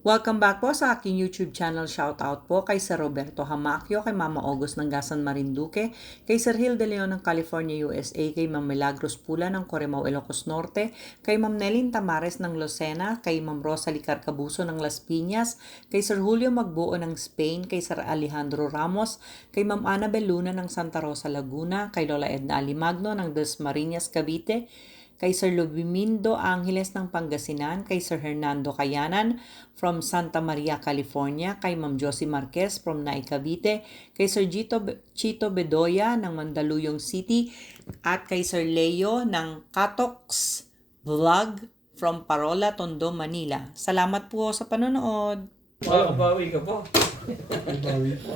Welcome back po sa aking YouTube channel. Shoutout po kay Sir Roberto Hamacchio, kay Mama August ng Gasan Marinduque, kay Sir Hill de Leon ng California, USA, kay Ma'am Milagros Pula ng Corimao, Ilocos Norte, kay Ma'am Nelin Tamares ng Lucena, kay Ma'am Rosalie Carcabuso ng Las Piñas, kay Sir Julio Magbuo ng Spain, kay Sir Alejandro Ramos, kay Ma'am Annabel Luna ng Santa Rosa, Laguna, kay Lola Edna Alimagno ng Dasmariñas, Cavite, kay Sir Lubimindo Angeles ng Pangasinan, kay Sir Hernando Cayanan from Santa Maria, California, kay Ma'am Josie Marquez from Naay, Cavite, kay Sir Chito Bedoya ng Mandaluyong City, at kay Sir Leo ng Katox Vlog from Parola, Tondo, Manila. Salamat po sa panonood. Bawi ka po. Bawi pa.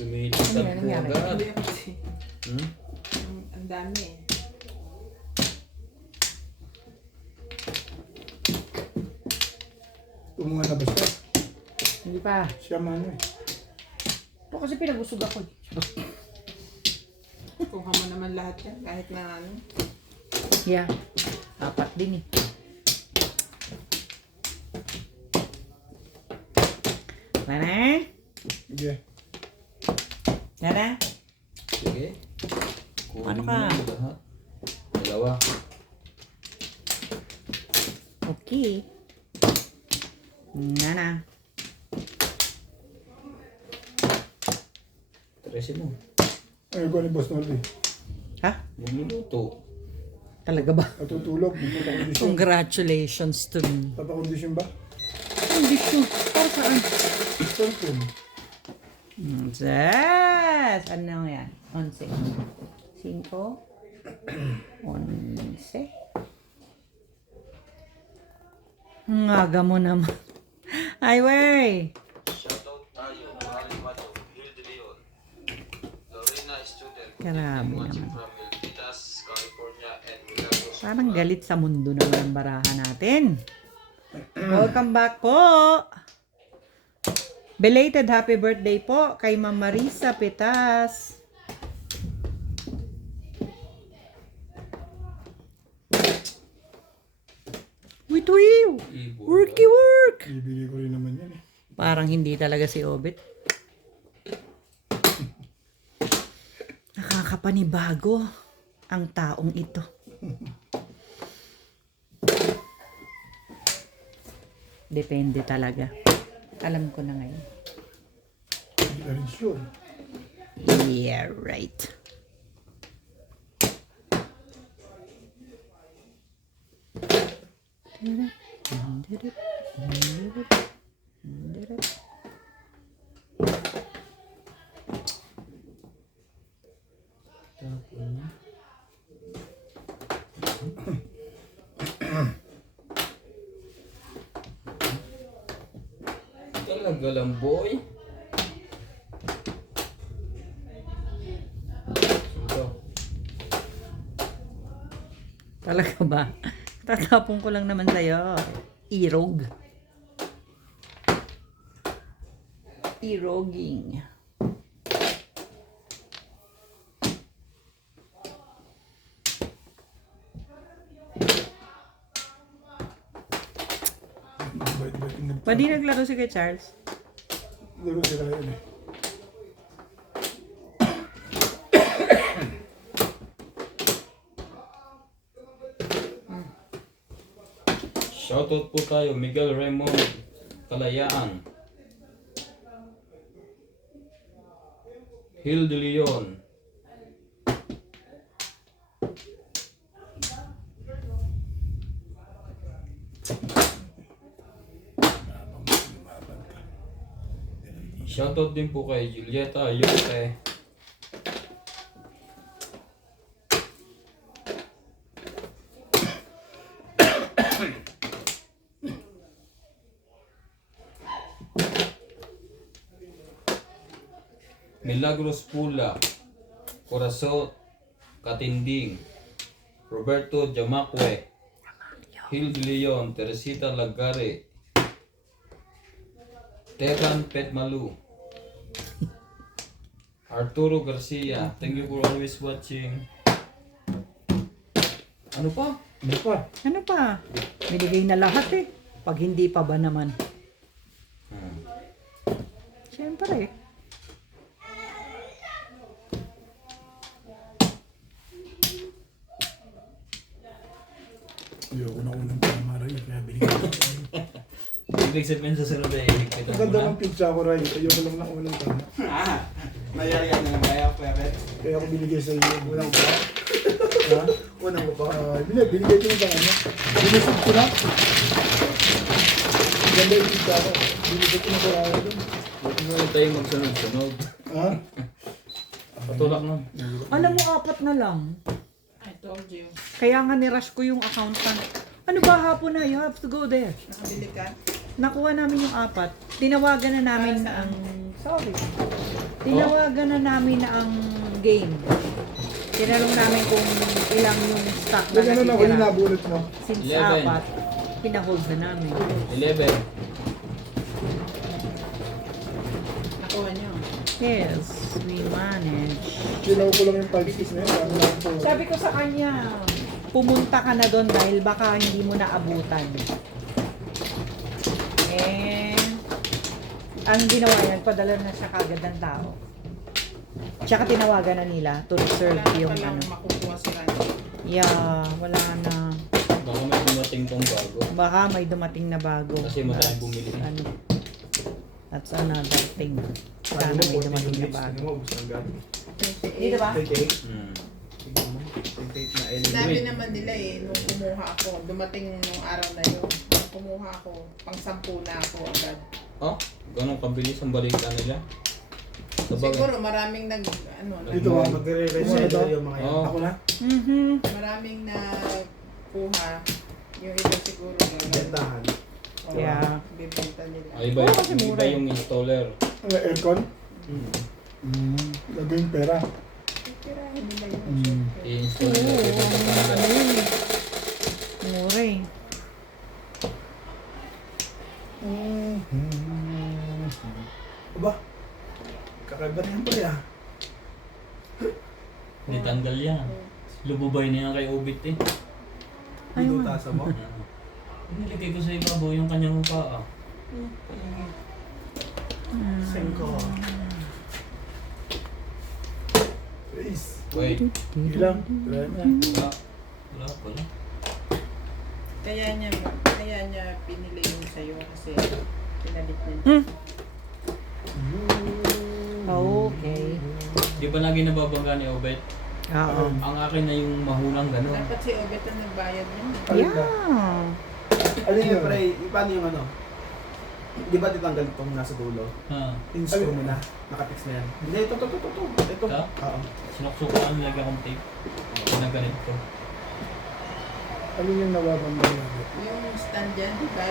Lumilitad po agad. Ang dami eh. Tumungan na ba siya? Hindi pa. Siya man eh. Ito kasi pinagusog ako. Kuha mo naman lahat yan, kahit na ano. Yeah. Apat din eh. Mana? Sige. Nana? Sige. Ano Kunin ka? mo na lahat. Dalawa. Okay. Nana. Tresin mo. Ay, ko ni Boss Norby. Ha? Bumuluto. Talaga ba? Natutulog. Napakondisyon. Congratulations to me. Napakondisyon ba? Hindi sure. Para saan? Cellphone. Yes! Ano yan? 11. 5. 11. Ang aga mo naman. Ay, wey! Shoutout tayo. Maraming mato. Hill de Leon. Lorena student. Grabe Watching naman. from Milpitas, California and Milagros. Parang galit sa mundo naman ang barahan natin. Welcome back po! Belated happy birthday po kay Ma'am Marisa Pitas. Wait, Ibo. worky work! Ibigay ko rin naman yan eh. Parang hindi talaga si Obit. Nakakapanibago ang taong ito. Depende talaga. Alam ko na ngayon. Hindi ka rin sure. Yeah, right. Talaga lang, boy. Ito. Talaga ba? Tatapon ko lang naman sa'yo. Irog. Iroging. Bait-bait yung nagtapos. Pwede naglaro si kay Charles? Laro sila yun eh. Shoutout po tayo. Miguel Raymond Kalayaan. Hill de Leon. Shoutout din po kay Julieta Ayote. Milagros Pula, Corazon Katinding, Roberto Jamacue, Hill de Leon, Teresita Lagare, Teran Petmalu, Arturo Garcia, thank you for always watching. Ano pa? Ano pa? Ano pa? Binigay na lahat eh. Pag hindi pa ba naman? Siyempre. Ayoko na unang tama rin. Kaya binigyan ko. Ibig sabihin sa sunod ay higpitan Ang mo ganda na. ng pizza ko rin. Ayoko lang ng unang tama. Nayarihan na lang kaya, Kuya Bet. Kaya ako binigay sa iyo. Unang ba? Ha? Unang ba? Binigay ko yung ano. Binusog ko na. Ang ganda yung pizza ko. Binusog ko na sa raya doon. Huwag mo tayo magsunod-sunod. Ha? Patulak mo. Alam mo, 4 na lang. I told you. Kaya nga ni-rush ko yung accountant. Ano ba hapon na? You have to go there. Nakabili ka? Nakuha namin yung 4. Tinawagan na namin na ang... Sorry. Tinawagan na namin na ang game. Tinanong namin kung ilang yung stock na May ano na, huli natitira. nabulot mo. Since 11. 4, pinahold na namin. 11. Nakuha niyo. Yes, we manage. Kilaw ko lang yung 5-6 na yun. Ano lang po. Sabi ko sa kanya, pumunta ka na doon dahil baka hindi mo naabutan. Eh, ang ginawa yan, padala na siya kagad ng tao. Tsaka tinawagan na nila to reserve Wala yung pa lang ano. makukuha sa kanya. Yeah, wala na. Baka may dumating tong bago. Baka may dumating na bago. Kasi madaming bumili. Ano, that's another thing. Sana may dumating na bago. Dito ba? 28. Hmm. 28 na L. Sabi naman nila eh, nung kumuha ako, dumating nung araw na yun, nung kumuha ako, pang 10 na ako agad. Oh, ganun kabilis ang balita nila. Sabagay. Siguro maraming Dito ba? Magre-reschedule yung mga yan. Oo. Ako na? Mhm. maraming nakuha, yung iba siguro gagawin. Bentahan. O, Yeah. bibenta nila. Ay, iba, Oo, kasi iba mura eh. yung installer. Aircon? Hmm. Gagawin pera. Tirahin nila yun. I-install Oo, nila. ano yun eh. Mura eh. Aba, kakaiba na yan pala ah. Hindi tanggal yan. Lububay na yan kay Obit eh. Ayun. Binutasan mo. Nilagay ko sa ibabaw yung kanyang paa. Sengko. Please. Wait. Ilang? Wala na. Wala. Wala pala. Kaya niya pinili yung sa'yo kasi pinalit niya. Hmm. Okay. Di ba lagi nababangga ni Obet? Oo. Ang akin na yung mahunang gano'n. Dapat si Obet ang nagbayad niya. Yeah. Alin yun? Siyempre, paano yung ano? Di ba titanggal itong nasa dulo? Ha. Yung screw mo na. Nakapix na yan. Hindi, ito. Ito. Ito? Oo. Sinuksukan, nilagyan kong tape. Ginaganit ko. Alin yung nababangga natin? Yung stand dyan, di ba?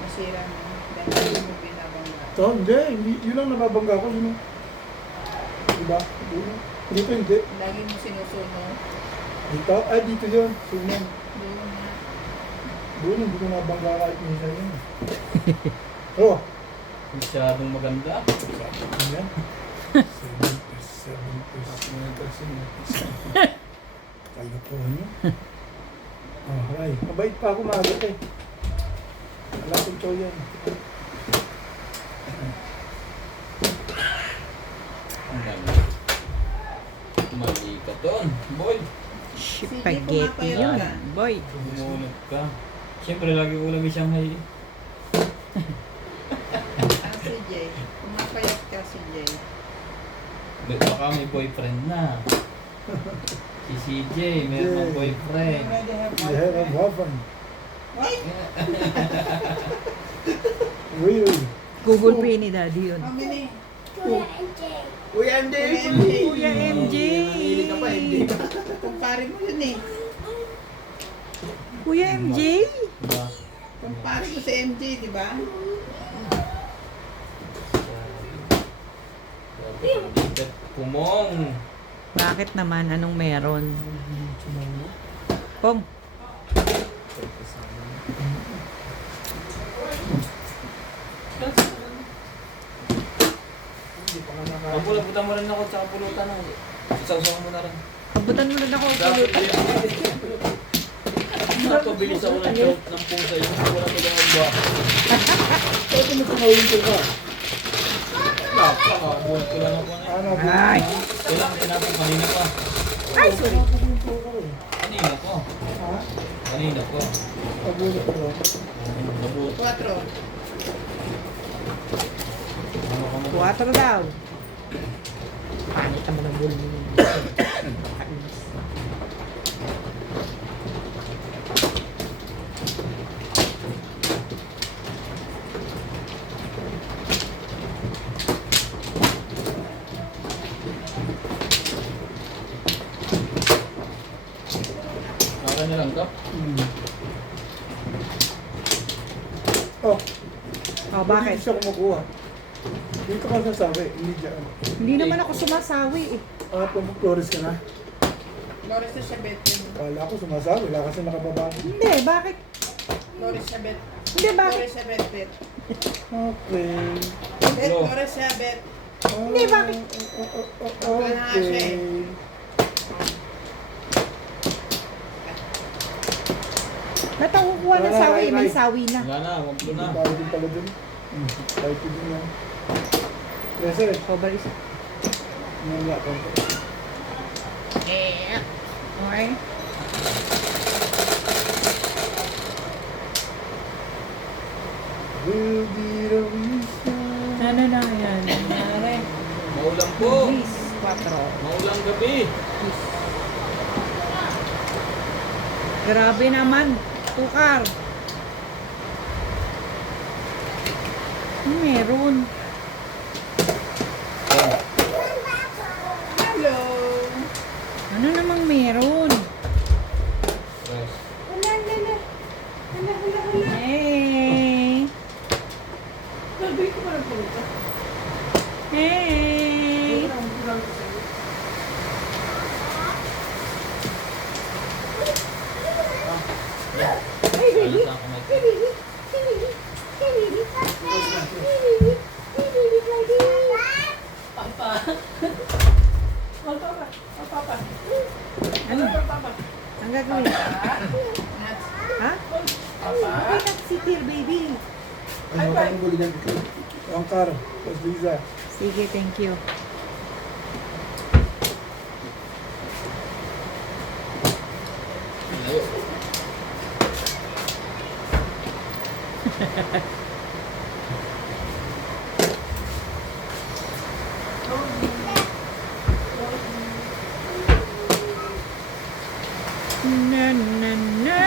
Masira mo. Dahil hindi mo binabangga. Ito, hindi. Yun lang nababangga ko. Yun. Diba? Dito hindi. Lagi mo sinusuno. Dito? Ay, dito yun. Sunan. Doon na. Doon, hindi ko nabangga kahit minsan yun. Oh! Masyadong maganda. Ano yan? 7%. Kalokohan nyo. Oh, ay. Mabait pa ako maagot eh. Wala akong chow yan. Ang ganda. Mali ka doon, boy. Spaghetti yun. Boy. Umuunod ka. Siyempre, lagi ulam yung Shanghai. Si Jay. Pumapayat ka si Jay. Baka may boyfriend na. Si CJ, meron ng boyfriend. Already have They have a boyfriend. waffle. Uy, uy. Google Pay ni Daddy yun. How many? Uy, MJ! Kuya MJ! Nanginig ka pa, MJ. Kumpare mo yun eh. Kuya MJ! Diba? Kumpare mo si MJ, di ba? Kumong. Bakit naman? Anong meron? Pong. Pagpulaputan mo rin ako sa pulutan na. Isaw-saw mo na rin. Pabutan mo na ako. nagpabilis ako ng choke ng pusa yung wala ko lang ang buha. Ito mo tumawin ko ba? Nakabuhat ko lang ako na. Ano po? Ay! Kailangan tinapong kanina pa. Ay, sorry. Kanina ko. Ha? Kanina ko. Pabulot ko. Nabuhat. 4. Ano ka mo? 4 daw. Pangit naman ang bull mo. Naka nilanggap. Oh, Oh, bakit? hindi siya kumukuha. Dito ka sasabi, hindi dyan. Hindi naman ako sumasawi eh. Ah, pumukloris ka na. Loris na siya bet yun. Kala ko sumasabi, wala kasi nakababa. Hindi, bakit? Loris siya bet. Hindi, bakit? Loris siya bet bet. Okay. Bet, Hello. Loris siya bet. Hindi, bakit? Wala na nga siya eh. Ba't ako kukuha ng sawi? May sawi na. Wala na, wag ko na. Tayo din pala dun. Tayo din yan. Yes, sir. Cover isa. Wala ka. Okay. Will be the reason. Ano na yan? Nangyari. Maulang po. Please, 4. Maulang gabi. Grabe naman. Tukar. Meron. Hello. Ano namang meron? Rest. Hey! Sabi ko parang pumunta. Hey! Alas ang kamay. Ano? Ang gagawin? Ha? Okay na, sit here, baby. Ano ka ng gulo niyan? Ang karo. Tapos Liza. Sige, thank you. Layo. Na na na.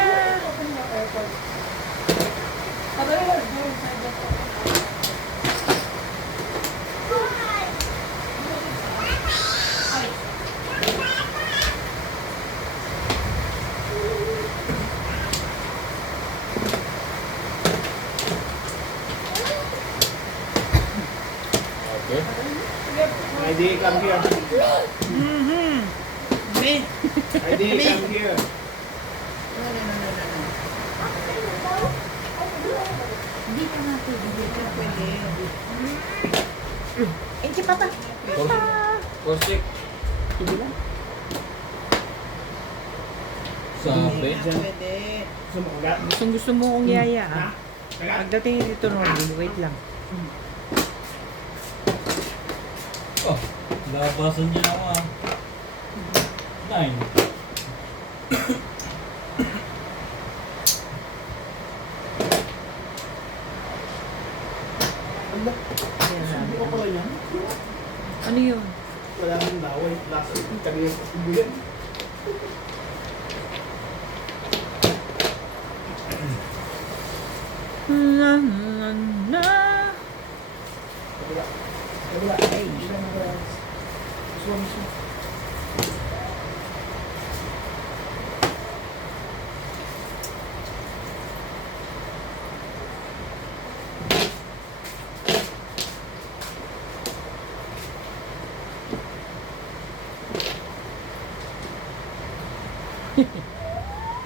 Okay. ID, come here. Me. ID, come here. No. Hindi ka nga pwede. Pwede. Eh, si Papa. Kostik. Sige lang. Sabi. Pwede. Sumugat. Gusto mo kong yaya, ha? Kagat. Pagdating dito, Norman, wait lang. Oh, labasan niya ako ah. 9. Hindi ko pala yan. Ano yun? Wala nang laway. Lasa yung kanina sa kubuyan. Na na na. Wala. Ay, hindi na mag- Mismo.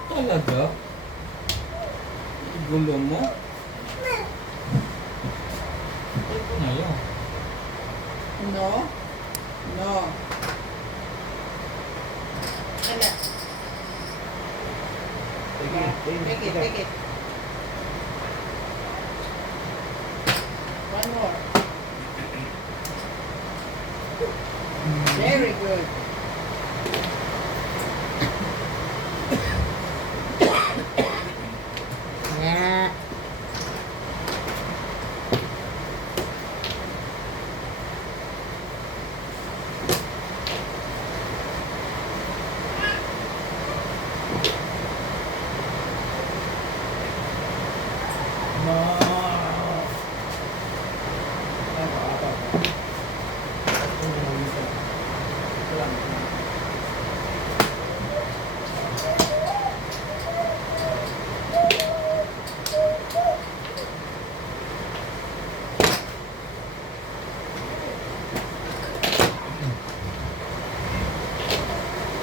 Talaga? Gulo mo? Ito na yun. No. No. Ala. Yeah, take it, take it. One more. Very good. Yeah. No. Ay, makakapa. Ito na lang isa. Ito lang.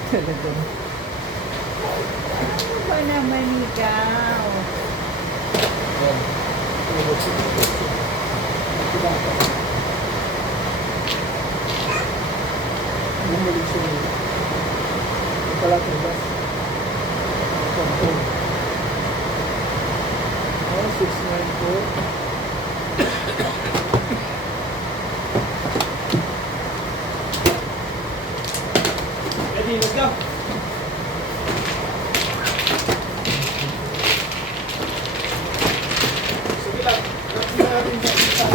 Talagang. Ano ba naman ikaw? Yan. Bumalik siya. Ito pala tugas. Control. Oh, 694. Ready, let's go. Sige lang. Tapos na natin sa isa.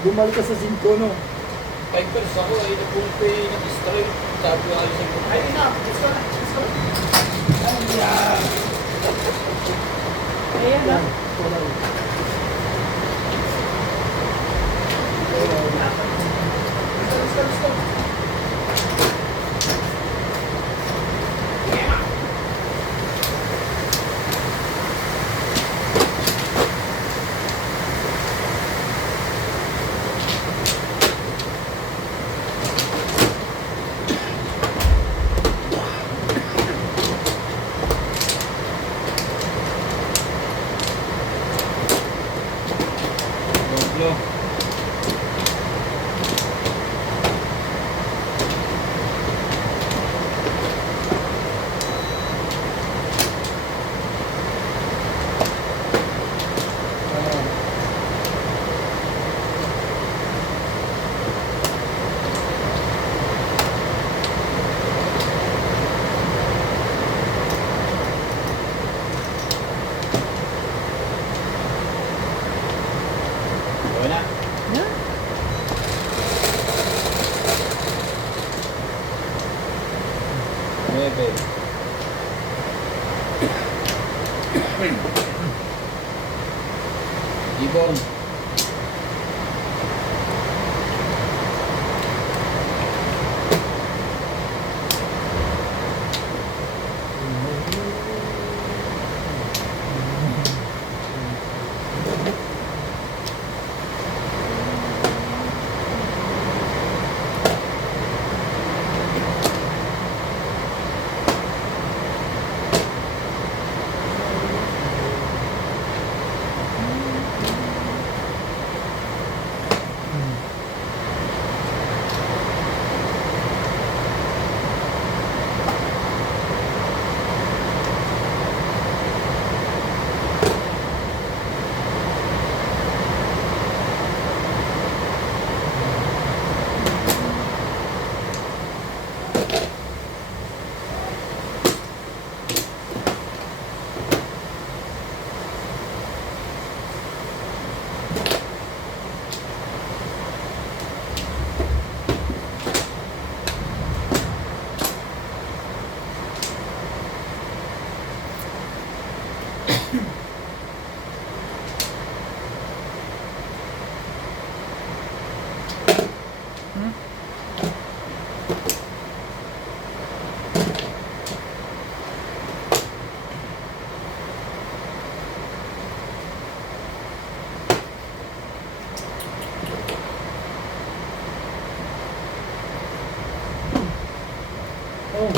Bumalik ka sa 5, no? 5 pesos ako ay napumpi nag-straight. Sabi ko alisin ko. Ay, enough. Let's go na. Let's go. Ayan. Ayan na. Ito lang. Let's go, let's go. Doblo. Okay na. Na? Nueve. Ibon. Oh.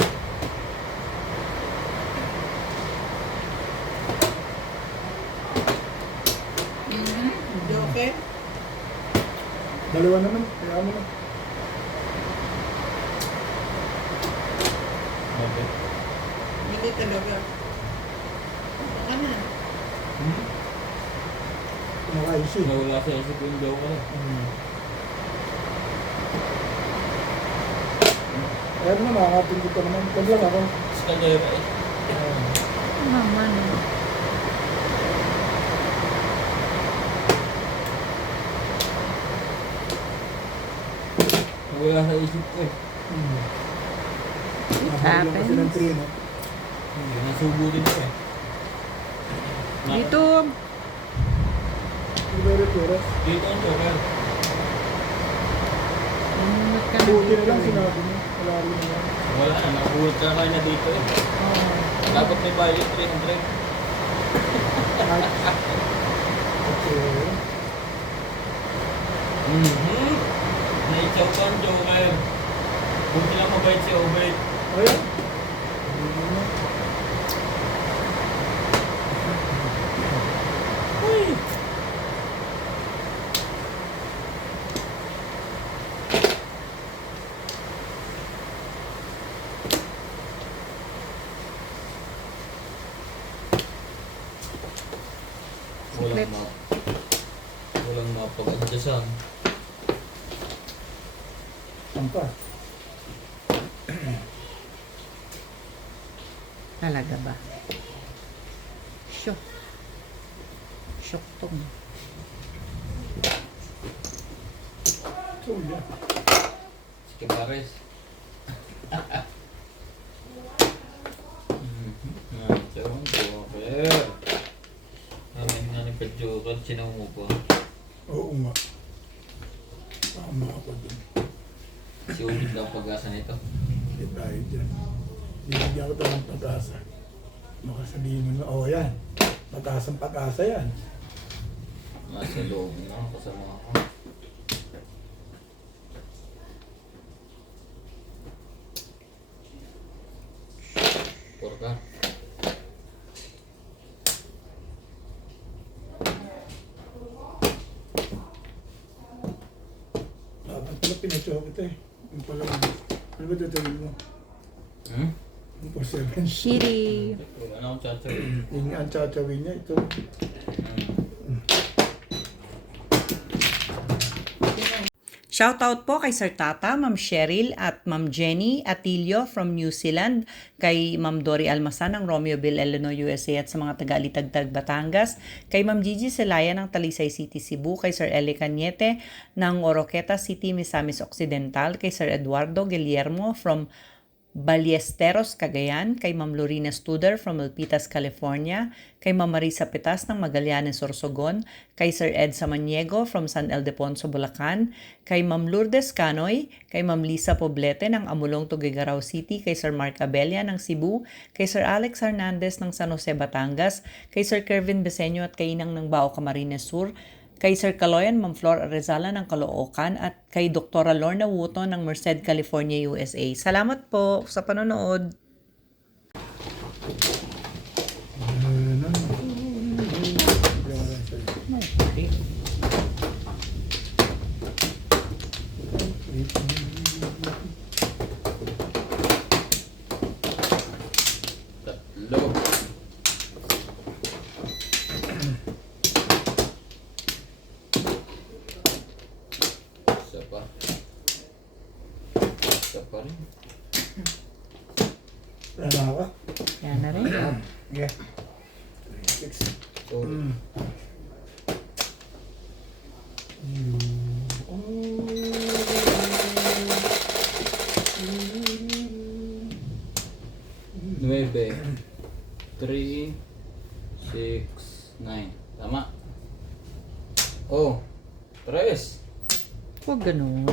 Joker? Dalawa naman. Kaya mo na. Mabit. Hindi talaga. Baka na. Kumakaisip. Nawala sa isip yung joke ko. Kaya naman, makakapindot ka naman. Kag lang ako. Sa kanyera eh. Mama, no. Nawala sa isip ko eh. Nabigyan kasi ng trino. Hindi, nasubo din ko eh. Dito. Hindi ba rin oras? Dito ang joker. Umunod ka na Buti na dito lang eh. sinabi mo. Wala rin naman. Wala na, nakabulot ka na kayo na dito eh. Dapat may bayad 300. Okay. Naichaw ka ang joker. Buti lang mabait si Obed. Ayun. Walang walang mapag-adjasan. Tampa. Talaga ba? Shock. Shock tong. Suya. Si Kimares. Naichaw ang joker. Nga ni Pedjoker, sinaw mo pa. Oo nga. Tama ako dun. Si Obed lang pag-asa nito. Hindi tayo dyan. Binigyan ko ito ng pag-asa. Baka sabihin mo na, oh yan. Pag-asang pag-asa yan. Nasa loob na kasama ako. Porka. Dapat pala pinatsuha kita eh. Yung pala, ano ba tatawin mo? Yung for 7. Shitty. Wala na akong chacha. Yung ang tsatawin niya, ito. Shoutout po kay Sir Tata, Ma'am Cheryl at Ma'am Jenny Atilio from New Zealand, kay Ma'am Dory Almasan ng Romeoville, Illinois, USA at sa mga taga-Alitagtag, Batangas, kay Ma'am Gigi Celaya ng Talisay City, Cebu, kay Sir Eli Cañete ng Oroqueta City, Misamis Occidental, kay Sir Eduardo Guillermo from Ballesteros, Cagayan, kay Ma'am Lorena Studer from Milpitas, California, kay Ma'am Marisa Pitas ng Magallanes, Sorsogon, kay Sir Ed Samaniego from San Ildefonso, Bulacan, kay Ma'am Lourdes Canoy, kay Ma'am Lisa Poblete ng Amulong, Tuguegarao City, kay Sir Mark Abella ng Cebu, kay Sir Alex Hernandez ng San Jose, Batangas, kay Sir Kervin Beseño at kay Inang ng Bao, Camarines Sur, kay Sir Caloyan, Ma'am Flor Arezala ng Caloocan at kay Dr. Lorna Wooton ng Merced, California, USA. Salamat po sa panonood. Tatlo. Isa pa. Isa pa rin. Wala ka? Yan na rin. Yeah. 6. Sorry. Nueve. 3, 6, 9. Tama. Oh. 3. Huwag ganun.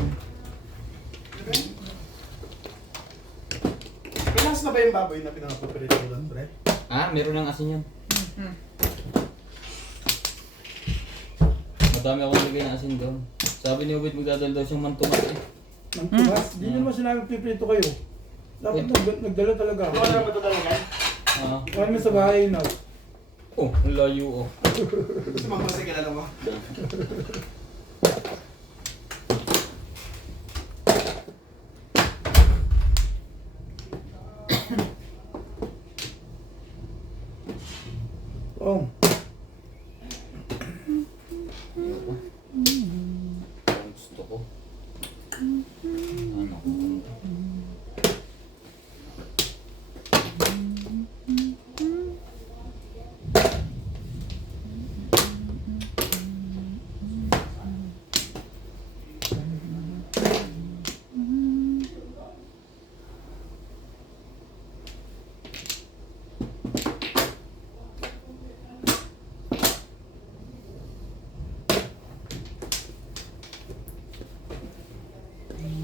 Pinas na ba yung baboy na pinakapaperito ko lang, pre? Ah, meron ng asin yan. Madami akong lagay ng asin doon. Sabi ni Obed magdadal daw siyang mantumas eh. Mantumas? Di nyo naman sinabi piprito kayo. Dapat nagdala talaga ako. Ano na ba ito talaga? Ah. Kami sa bahay na. Oh, ang layo oh. Gusto magmasa kilala mo? Ong. Ayoko. Ang gusto ko. Ano ko?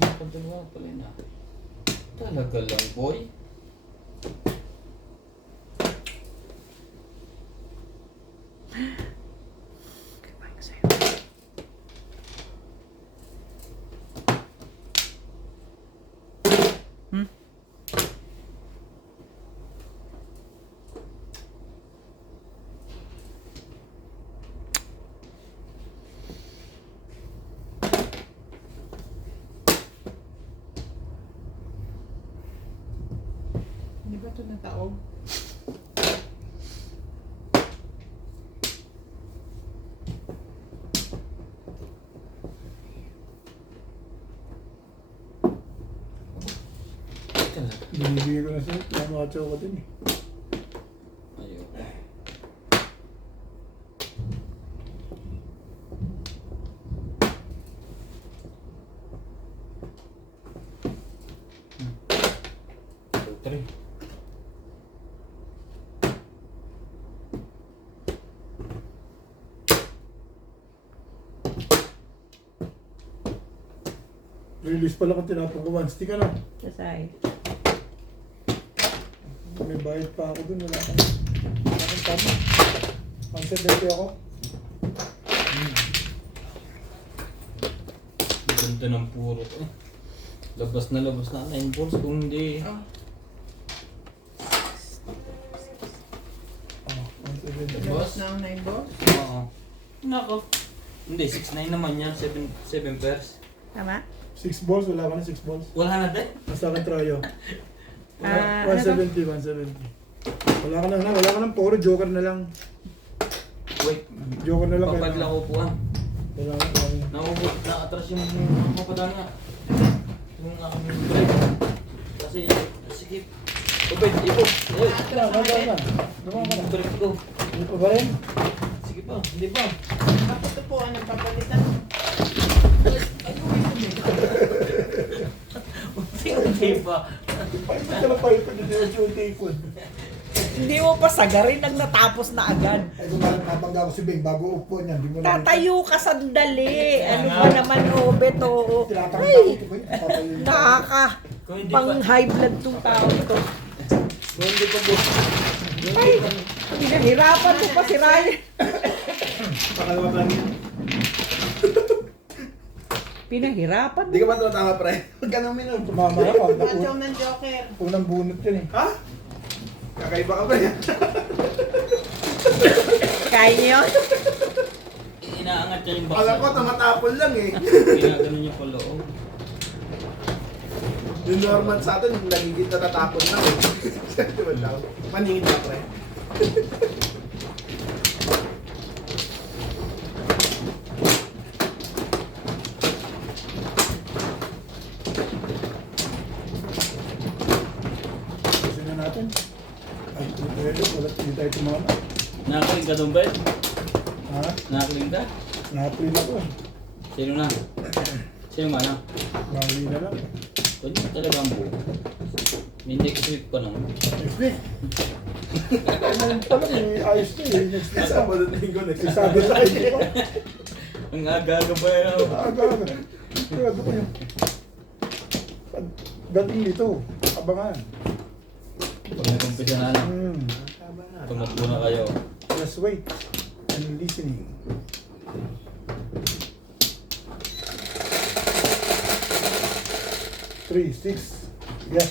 Nakadalawa pala na. Talaga lang, boy. Di ba ito nataog? Talaga. Binibigay ko na sa'yo. Kaya makatsaw ko din eh. Ayoko. Two, three. Release pala kung tinapon ko 1 stick ano. Kasay. May bayad pa ako dun. Wala kang tama. Cancel dito ako. Ganda ng puro ko. Labas na 9 balls kung hindi. Oh, Oh, 170. labas na ang 9 balls. Oo. Nako. Hindi, 6-9 naman yan. 7 pairs. Tama? 6 balls, wala ka na 6 balls. Wala na din. Basta akin tryo. Ah, ano to? 170, 170. Wala ka na, puro joker na lang. Wait. Joker na lang. Papadla ko po ah. Wala ka na. Naubos na atras yung mapadala nga. Yung aking break. Kasi, sige. Upit, ipot. Uy, Nakuha ka na. break ko. Hindi pa ba rin? Sige pa, hindi pa. Tapos ito po, anong papalitan? Unti pa. Paipon ka na paipon. Hindi yung tipon. Hindi mo pa sagarin nang natapos na agad. Ay, kung parang napangga ko si Bing, bago upo niya, hindi mo na... Tatayo ka sandali. Ano ba naman, Obet, oo. Tinatangka Ay, ko, Bing. Tatayo yun. nakaka. Kung hindi Pang pa, high blood tong tao to. kung hindi pa boss. Ay, pinahirapan mo pa si Ryan. Pakalawa pa lang yan. Pinahirapan Hindi mo. ka ba tumatama, pre? Huwag ka nang minum. Tumama na pa. Matchaw ng joker. Unang bunot yun eh. Ha? Kakaiba ka ba yan? Kaya niyo yun? Inaangat niya yung box. Alam ko, tumatapon lang eh. Ginaganon niya pa loob. Yung normal sa atin, yung nagigit na tatapon lang eh. Diba daw? Maningit ka, pre. Kasi na natin. Ay, hindi tayo tumama. Nakaling ka doon ba? Ha? Nakaling ka? Napril ako eh. Sino na? Sino ba na? Bawi na lang. Pwede mo talaga ang buo. Hindi ko sweep pa naman. Next week. Ngayon pa lang eh. Ayos na eh. Next week. Sa mga linggo, Sabi tayo dito. Ang aga-aga pa yan. Aga-aga. Sigurado ko yung dating dito. Abangan. Pag nag-umpisa na lang, tumakbo na kayo. Just wait and listening. Three, six, yeah.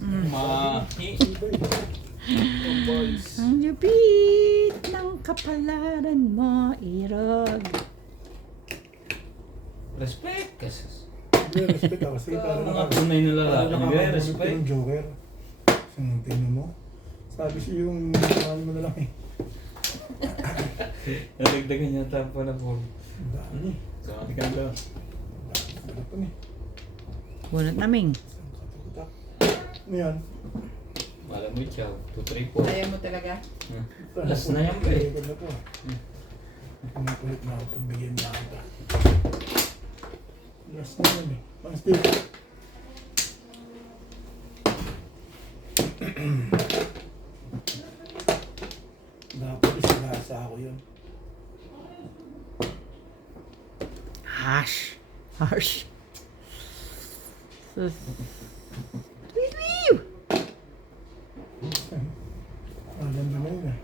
Mahi. Ang lupit ng kapalaran mo, Irog. Respect. Kasi Respect ako. Sige, para Mga tunay na lalaki, may respect. ng Joker. Tingnan mo. Sabi siya yung mahal mo na lang eh. Nalagdagan niya tapo na po. Ang dami. So, ang ganda. Ano pa ni? Bunot naming. Katukutak. Ano yan? Malam mo, chow. 2, 3, 4. Ayaw mo talaga? Last na yan, pre. Pagod na po. Pumupulit na ako itong bigyan na kita. Last na yan eh. Pang Steve. Dapat isalasa ako yun. Harsh. Harsh. Sus. Maganda na yun eh.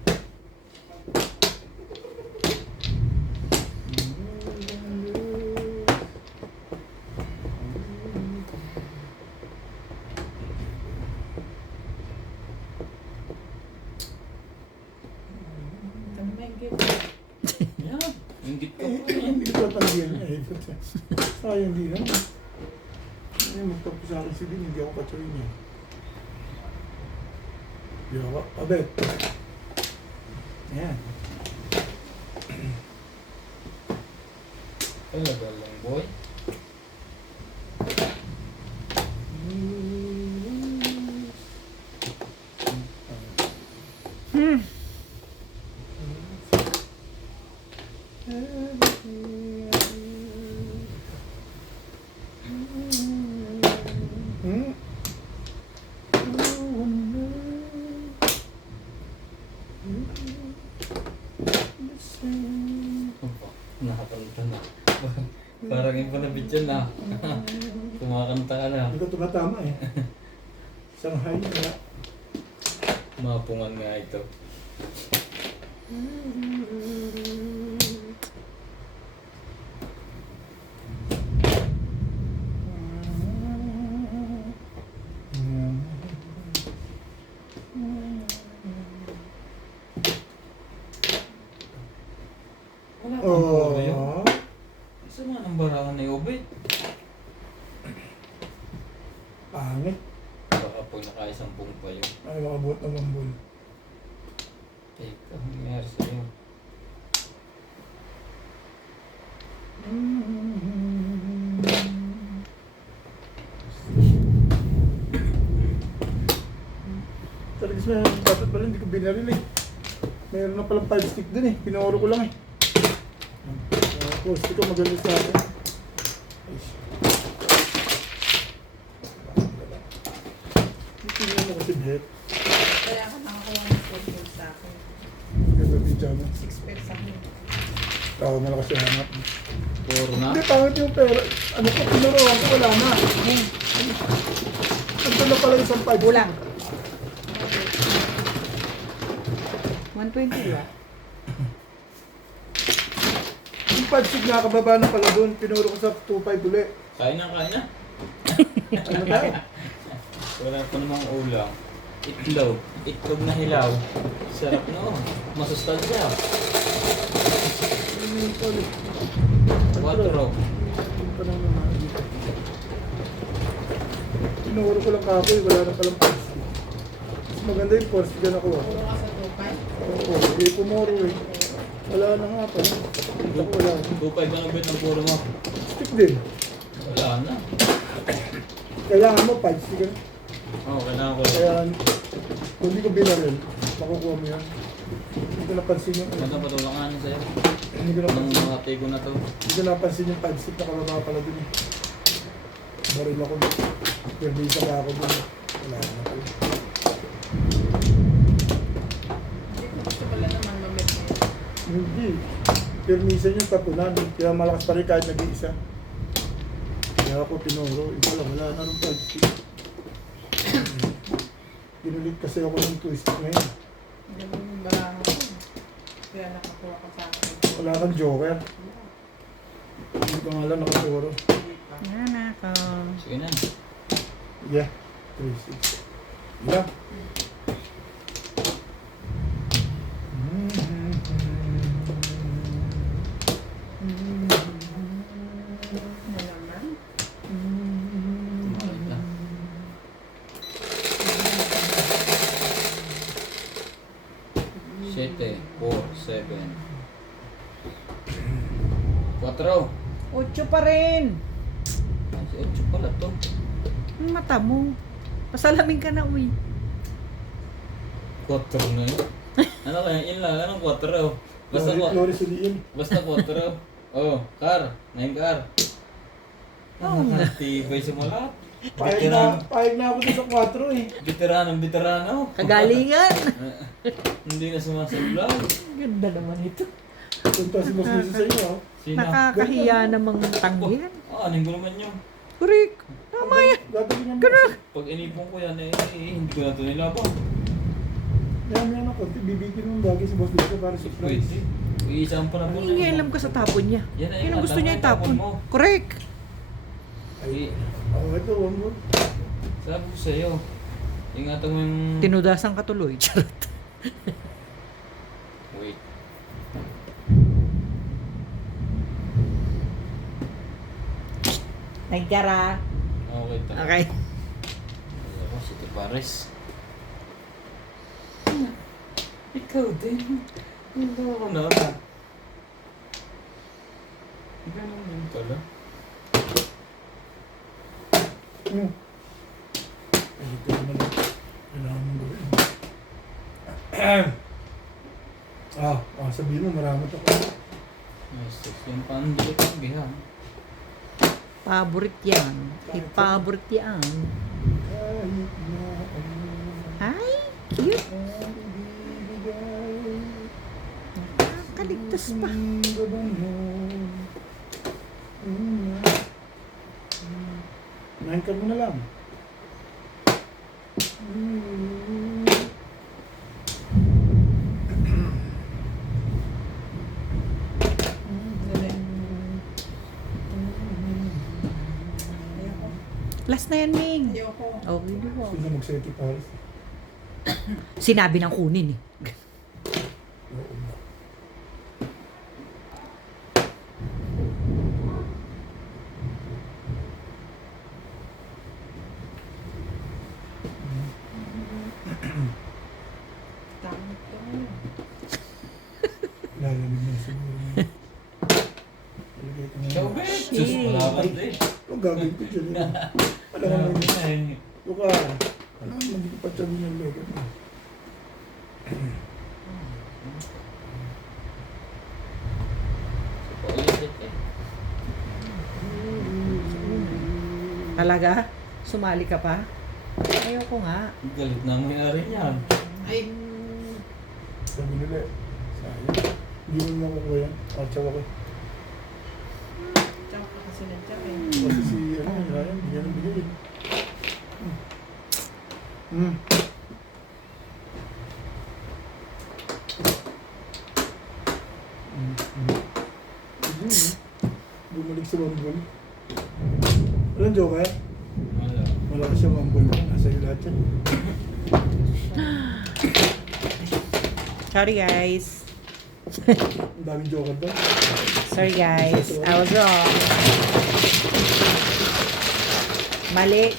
Ano ba yung gift? Yan. Ingit ka Eh, po yan. hindi ko tatanggihan niya eh. Sayang din naman. Ay, magtapos sa akin si Din, hindi ako katsurin niya. Hindi ako, abet. Ayan. Talaga lang, boy. Hmm? Opo, nakakanta na. Parang yung panabidyan na. Kumakanta ka na. Hindi ko tumatama eh. Shanghai na. Mapungan nga ito. Wala pang puro yun. Oh. Isa nga ang barangan ni Obed. Pangit. Baka pag nakaisang pa yun. Ay, makabuot ng mambul. Teka, nangyari sa'yo. Talaga siya, dapat pala hindi ko binaril eh. Mayroon na palang 5 stick dun eh. Pinuro ko lang eh. Tapos, ito maganda sa akin. Ay, shit. Tingnan mo kasi, Bet. Kaya ka nakakuha ng 4 pills sa akin. Ganda video mo. 6 pills sa akin. Tao mo lang kasi hanap. Puro na. Hindi, pangit yung pera. Ano ko, pinuruan ko, wala na. Ito na pala isang 5. Kulang. 120 ba? Yung 5 stick nakakababa na pala doon. Pinuro ko sa 2.5 uli. Kain na, kain na. Ano tayo? Wala pa namang ulam. Itlog. Itlog na hilaw. Sarap no. Masustansya. Ano yung pala? 4. Ano pa lang naman dito? Pinuro ko lang kapoy, wala na palang 5 stick. Mas maganda yung 4 stick na nakuha. Puro ka sa 2.5. Oo, hindi pumuro eh. Wala na nga pala. Kita ko wala. 2.5 ang bit ng puro mo. Stick din. Wala na. Kailangan mo 5 stick. eh. Oo, kailangan ko. Kaya kung hindi ko binaril, makukuha mo yan. Hindi ko napansin yung Maganda patulangan sa'yo. hindi ko Nung napansin. mga tigo na to. Hindi ko napansin yung 5 stick na kababa pala dun eh. Baril ako. Perdisa ka ako dun. Wala na pala. Hindi ko gusto pala naman mamit na yun. Hindi. Permisan yung tatunan. Kaya malakas pa rin kahit nag-iisa. Kaya ako pinuro. Ito lang, wala na nung 5 stick. Pinulit kasi ako ng 2 stick ngayon. Ganun yung barang ko. Kaya nakakuha ka sa akin. Wala kang joker. Hindi ko nga lang nakaturo. Yan ako. Sige na. Yeah. 3, 6. Yeah. Ano naman? 7. 4. 8 pa rin. Ay, si 8 pala to. Ang mata mo. Pasalamin ka na, uy. 4 na yun. Ano kaya? Yun lang. Anong 4? Basta Flores Ulian. Basta 4. Oh, car. 9 car. Oo nga. Tibay simula. Payag na ako dun sa 4 eh. Veterano. Kagalingan. Hindi na sumasablay. Ganda naman ito. Punta si Boss Lisa sa iyo ah. Sino? Nakakahiya namang tanggihan. Aning ko naman yun. Correct. Tama yan. Gagawin niya mo. Pag inipon ko yan, hindi ko na ito nilabang. Yan ako. Bibigyan mo bagay si Boss Lisa para surprise. Pwede. Iisang pa na po. Nangingialam ka sa tapon niya. Yan na Yan ang gusto tama, niya itapon. mo. Correct. Ay, Ito, one more. sabi ko sa'yo. Ingatan mo yung... Tinudasan ka tuloy. Charot. Wait. Nagkara. Okay, Okay. Ako, si Tipares. Ikaw din. Hindi ako na. Ganun din pala. Ay, ito naman. Kailangan mong gawin. Sabihin mo, marami ako. Yes, yung pandit ang bihan. Paborit yan. Ipaborit yan. Kahit na ano Ay, cute. ang ibibigay, Nakakaligtas pa. hindi ba mo? Nine card mo na lang. Ayoko. Last na yan, Ming. Ayoko. Oh, hindi mo. Sino mag-set Paris? Sinabi ng kunin eh. Oo. Tama to. Lalamig na siguro. Ilagay ko na. Ikaw, Ben! Sus, malaman din. Ang gagawin ko dyan. Alam mo naman. Luka. Ano ang hindi ko pa sabi ng leg? Talaga? Sumali ka pa? Ayoko nga. Galit na mo yung rin yan. Ay, Sabi nila, sayang. Hindi mo makukuha yan. Tsawa ko. tsaka ka kasi nandiyan eh. Kasi si, Ryan, hindi yan ang bigay. Bumalik sa mambol. Walang joke eh? Wala. Malakas siya mambol. Nasa iyo lahat yan. Sorry guys. Ang daming joker doon. Sorry guys. I was wrong. Mali.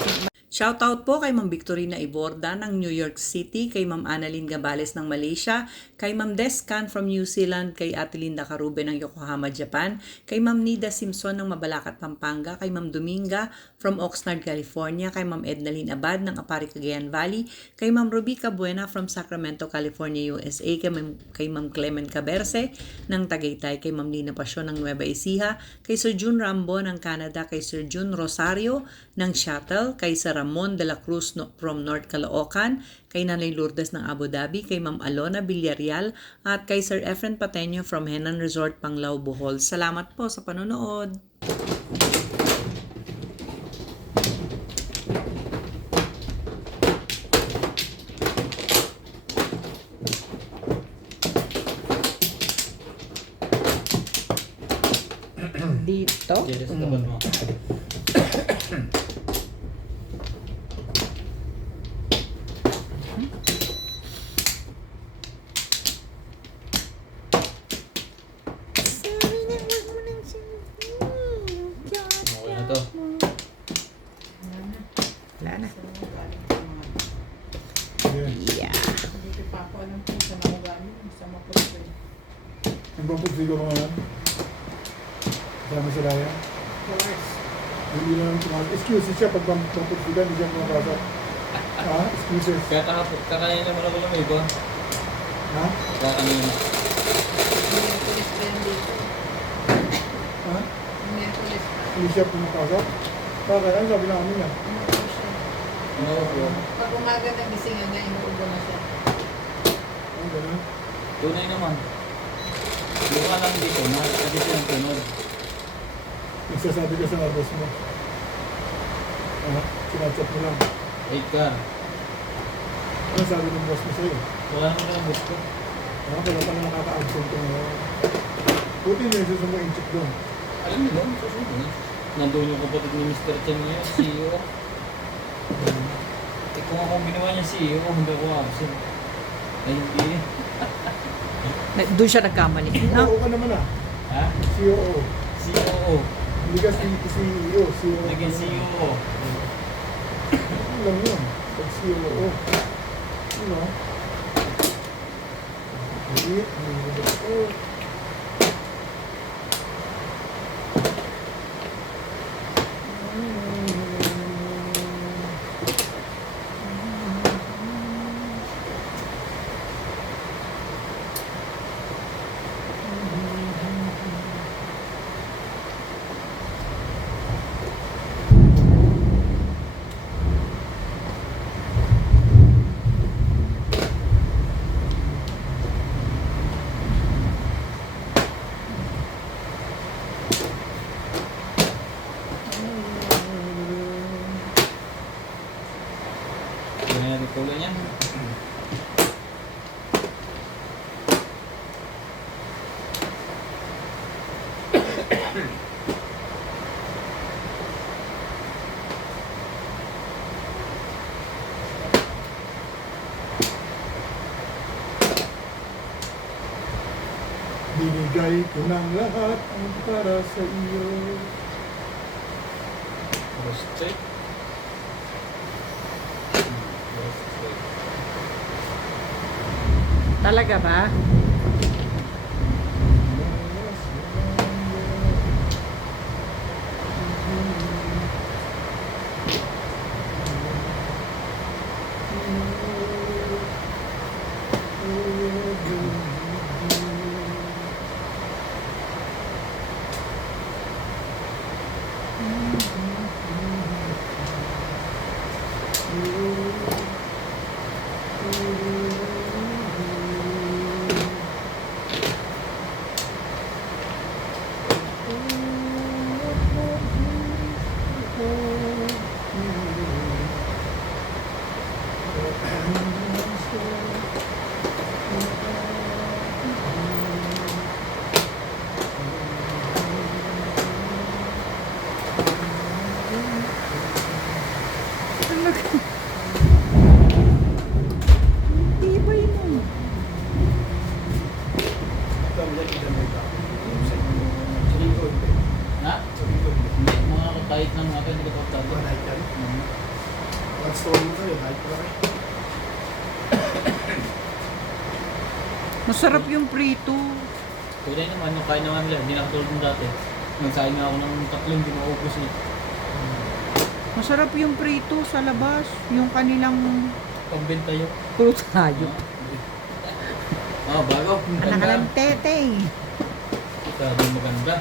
Shoutout po kay Ma'am Victorina Iborda ng New York City, kay Ma'am Annalyn Gabales ng Malaysia, kay Ma'am Descan from New Zealand, kay Ate Linda Carube ng Yokohama, Japan, kay Ma'am Nida Simpson ng Mabalacat, Pampanga, kay Ma'am Dominga from Oxnard, California, kay Ma'am Ednalyn Abad ng Apari, Cagayan Valley, kay Ma'am Rubica Buena from Sacramento, California, USA, kay Ma'am Clement Caberce ng Tagaytay, kay Ma'am Lina Pasyon ng Nueva Ecija, kay Sir June Rambo ng Canada, kay Sir June Rosario ng Shuttle, kay Sir Ramon de la Cruz from North Caloocan, kay Nanay Lourdes ng Abu Dhabi, kay Ma'am Alona Villarreal, at kay Sir Efren Pateño from Henan Resort, Panglao, Bohol. Salamat po sa panonood! Dito? Jadi sa tapat mo. Okay na to. Wala na. Saan mo galing sa mga... Yeah. Yeah. Hindi ko pa ako alam kung saan ako galing. Sa mga pulso eh. Nagpapagsigaw ko ngayon. Kasama si Ryan. Course. Hindi na lang tumakas. Excuses siya pag pagpagsigaw, hindi siya pumapasok. Ha? Excuses. Kakanina mo na ba may iba? Ha? Kakanina. Miyerkules pa yun dito. Ha? Miyerkules pa. Hindi siya pumapasok? Bakit? Ano sabi namin niya? Inuubo siya. Oo bro. Pag umaga nagisingan na, inuubo na siya. Ano ganun? Tunay naman. Yung ka lang dito, nakakabit yung tunod. Nagsasabi ka sa boss mo. Ha? Sinachat mo lang. 8 ka. Ano sabi ng boss mo sa'yo? Wala naman ang gusto. Ha? Kaya pa na nakaka-absent ka ngayon. Buti niya yung susumong inchik doon. Alam mo yun, susunod. Nandun yung kapatid ni Mr. Chen ngayon, CEO. Eh kung akong ginawa niya CEO, hindi ako absent. Ay hindi. Doon siya nagkamali. No? Oo ka naman ah. Ha? COO. CEO. Hindi ka CEO. CEO. Naging CEO. Ano lang yun? Pag COO. Ano? Hindi. Oh. Ganyan natin kulay niyan. Binigay ko ng lahat ang para sa iyo. Straight. Talaga ba? Hindi ba yun? Ha? Hindi, mga kahit ng mga hindi ko tawag. Masarap yung prito. Kulay naman, yung kain naman nila, hindi na katulad ng dati. Nagsahin nga ako ng tatlong, hindi maubos eh. Masarap yung prito sa labas. Yung kanilang Pambenta yun. fruit hayop. Ah, bago. Anak ka ng tete. Sabi maganda.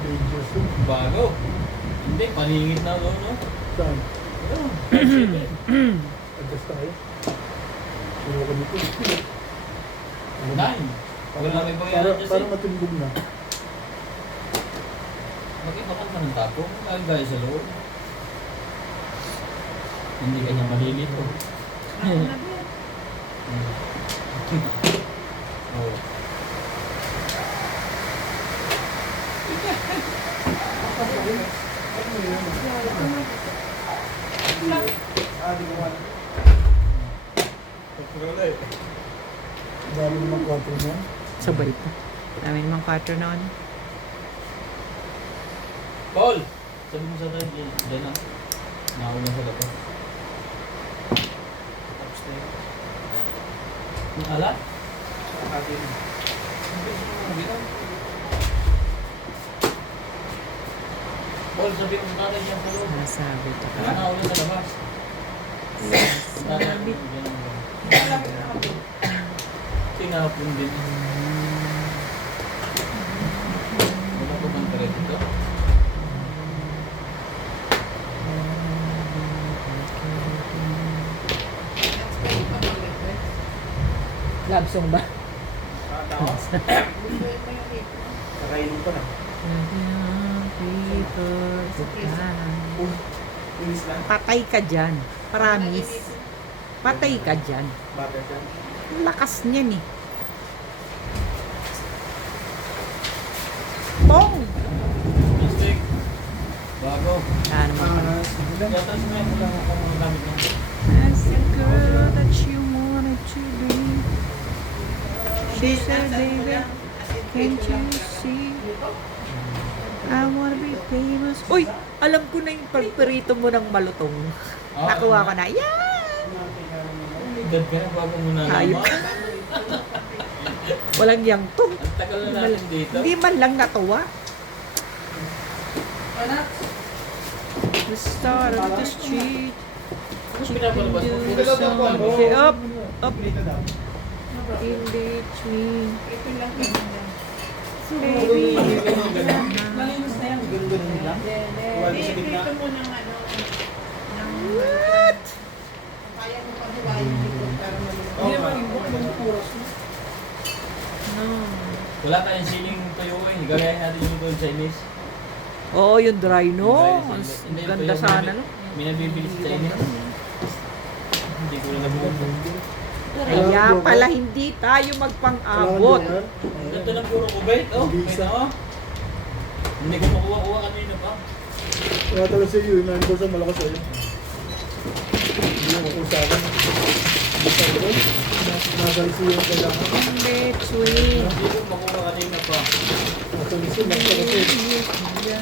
Dangerous yun. Bago. Hindi, paningit na doon, no? Saan? Sige. Adjust tayo. Sino ko dito? Nine. Wala may bayaran dyan Parang matimbog na. Mag-ibakan ka ng tapo. Lagay sa loob. Hindi ka niya malilito. Ako na ba? Oo. Di ko wala. Wala eh. Dami naman 4 na. Sabay pa. Dami namang 4 noon. Paul! Sabi mo sa akin, dyan lang. Nakakulang sa labas. Upstairs. Ala? Atin. Paul, sabi mo sa akin yan sa loob. Nasabi ko ka. Nakakulang sa labas. Nasabi. Tinapon din. Wala ko bang kare dito? Love song ba? Kakainin ko na. Inis lang. Patay ka dyan. Promise. Patay ka dyan. Bakit yan? Ang lakas niyan eh. Pong! Plastic. Bago. Ano mo pa? Yata sa mga lang ako mga gamit ng As the girl that you wanted to be. She said, baby, can't you see? I wanna be famous. Uy! Alam ko na yung pagperito mo ng malutong. Nakuha ko na. Yan! Dad ka na bago mo na Hayop. naman. Walang yang to. Ang tagal na natin dito. Hindi man lang natuwa. The start of the street. Ano pinapalabas mo? Do something up, up Pinita daw. in between. Ito lang yun. Baby. Malinis na yan. Ganun-ganun lang. Wala sa gitna. Dito mo ng ano, ng What? kaya mo paghiwain yung likod para malinis. Hindi naman yung buwan ng oras mo. No. Wala tayong siling tuyo eh. Gagayin natin yung gold Chinese. Oo, yung dry no. Ang Hindi, ganda tuyo, sana no. May nabibili sa Chinese. Hindi ko lang nabuo. Kaya pala hindi tayo magpang-abot. Ito lang puro kubait. Oh, may na oh. Hindi ko makuha-kuha kanina pa. Kaya talaga sa iyo, 9% malakas sa'yo. Hindi mo kung sa akin. Hindi sa iyo. Nagalisi yung kailangan. In between. Hindi ko makuha kanina pa. Masalisi, masalisi.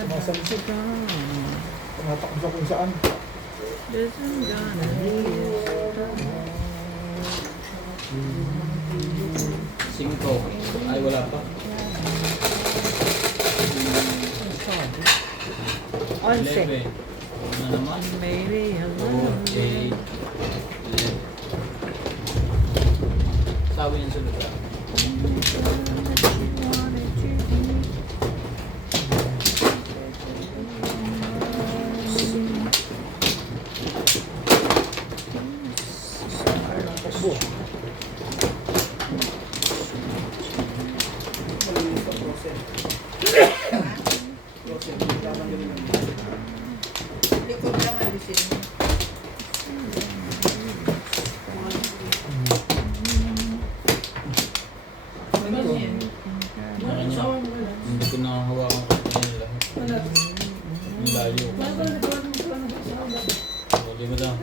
Masalisi. Tumatakbo sa kung saan. Cinco. Ay, wala pa. 11. 11. Ano na naman? Maybe a 4, little 8, 11. Sabi yung sunod ah. Takbo. Malinis ang process. Process. Tama yun lang. Likod lang alisin mo. Ano yan? Hindi ko nakahawakan ko kanina lahat. Ang layo. Huli mo daw.